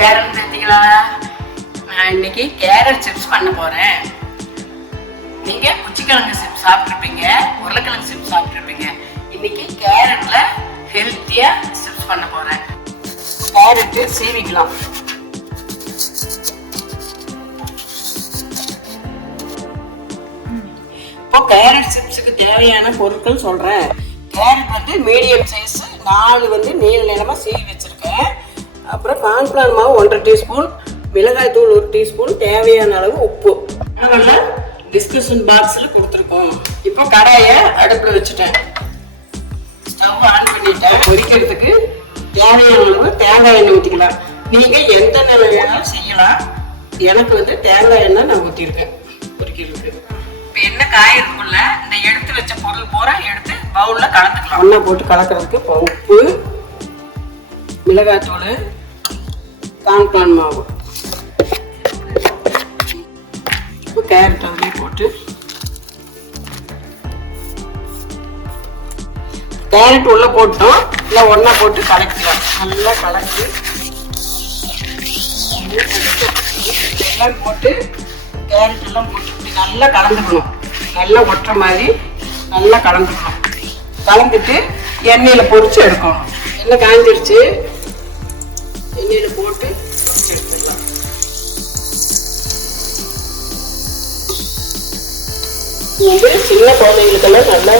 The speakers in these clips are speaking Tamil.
வேற என்ன தெரிஞ்சுங்களா? நான் இன்னைக்கு கேரட் சிப்ஸ் பண்ண போறேன். நீங்க குச்சிக்கிழங்கு சிப்ஸ் சாப்பிட்டுருப்பீங்க, உருளைக்கிழங்கு சிப்ஸ் சாப்பிட்டுருப்பீங்க. இன்னைக்கு கேரட்ல ஹெல்த்தியா சிப்ஸ் பண்ண போறேன். கேரட்டு சீவிக்கலாம். இப்போ கேரட் சிப்ஸுக்கு தேவையான பொருட்கள் சொல்றேன். கேரட் வந்து மீடியம் சைஸ் 4 வந்து நீள நீளமா சீவி வச்சிருக்கேன். அப்புறம் கார்ன்ஃப்ளவர் மாவு 1.5 டீஸ்பூன், மிளகாய் தூள் 1 டீஸ்பூன், தேவையான அளவு உப்பு. அதெல்லாம் டிஸ்கிரிப்ஷன் பாக்ஸில் கொடுத்துருக்கோம். இப்போ கடாயை அடுப்பில் வச்சுட்டேன், ஸ்டவ் ஆன் பண்ணிட்டேன். பொரிக்கிறதுக்கு தேவையான அளவு தேங்காய் எண்ணெய் ஊற்றிக்கலாம். நீங்கள் எந்த எண்ணெய் வேணாலும் செய்யலாம். எனக்கு வந்து தேங்காய் எண்ணெய் நான் ஊற்றிருக்கேன் பொரிக்கிறதுக்கு. இப்போ எண்ணெய் காயறதுக்குள்ள இந்த எடுத்து வச்ச பொருள் பூரா எடுத்து பவுலில் கலந்துக்கலாம். ஒன்றா போட்டு கலக்கிறதுக்கு உப்பு, மிளகாய்த்தூள், கார்ன்ஃப்ளவர் மாவு, இப்போ கேரட் அதுலேயே போட்டு கேரட் உள்ள போட்டோம். இல்லை ஒன்றா போட்டு கலக்கலாம். நல்லா கலக்கி எல்லாம் போட்டு கேரட் எல்லாம் போட்டு இப்படி நல்லா கலந்துக்கணும். நல்லா ஒட்டுற மாதிரி நல்லா கலந்துக்கணும். கலந்துட்டு எண்ணெயில் பொரிச்சு எடுக்கணும். எண்ணெய் காய்ஞ்சிருச்சு, எண்ணெயில் போட்டு பொரிச்சு எடுத்துடலாம். இது வந்து சின்ன குழந்தைங்களுக்கெல்லாம் நல்லா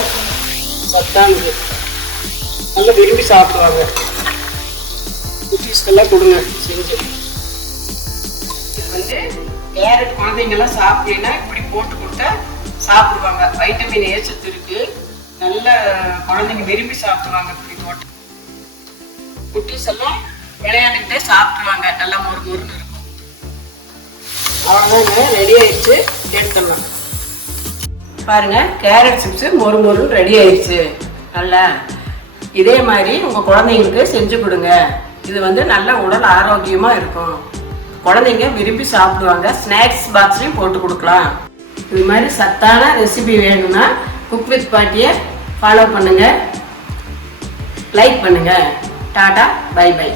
சத்தானது, நல்லா விரும்பி சாப்பிடுவாங்க. குட்டீஸ்க்கெல்லாம் கொடுங்க செஞ்சு. இது வந்து கேரட் குழந்தைங்கெல்லாம் சாப்பிட்டீங்கன்னா இப்படி போட்டு கொடுத்தா சாப்பிடுவாங்க. வைட்டமின் ஏ சத்து இருக்கு, நல்ல குழந்தைங்க விரும்பி சாப்பிடுவாங்க. இப்படி போட்டு குட்டீஸ் எல்லாம் விளையாண்டுக்கிட்டே சாப்பிடுவாங்க. நல்லா மொறு மொறுன்னு இருக்கும். அவ்வளோதாங்க, ரெடி ஆயிடுச்சு, எடுத்துடலாம். பாருங்க, கேரட் சிப்ஸ் மொறு மொறுன்னு ரெடி ஆயிடுச்சு. நல்லா இதே மாதிரி உங்கள் குழந்தைங்களுக்கு செஞ்சு கொடுங்க. இது வந்து நல்ல உடல் ஆரோக்கியமாக இருக்கும். குழந்தைங்க விரும்பி சாப்பிடுவாங்க. ஸ்நாக்ஸ் பாக்ஸ்லையும் போட்டு கொடுக்கலாம். இது மாதிரி சத்தான ரெசிபி வேணும்னா குக் வித் பாட்டியை ஃபாலோ பண்ணுங்கள், லைக் பண்ணுங்கள். Tata, bye by.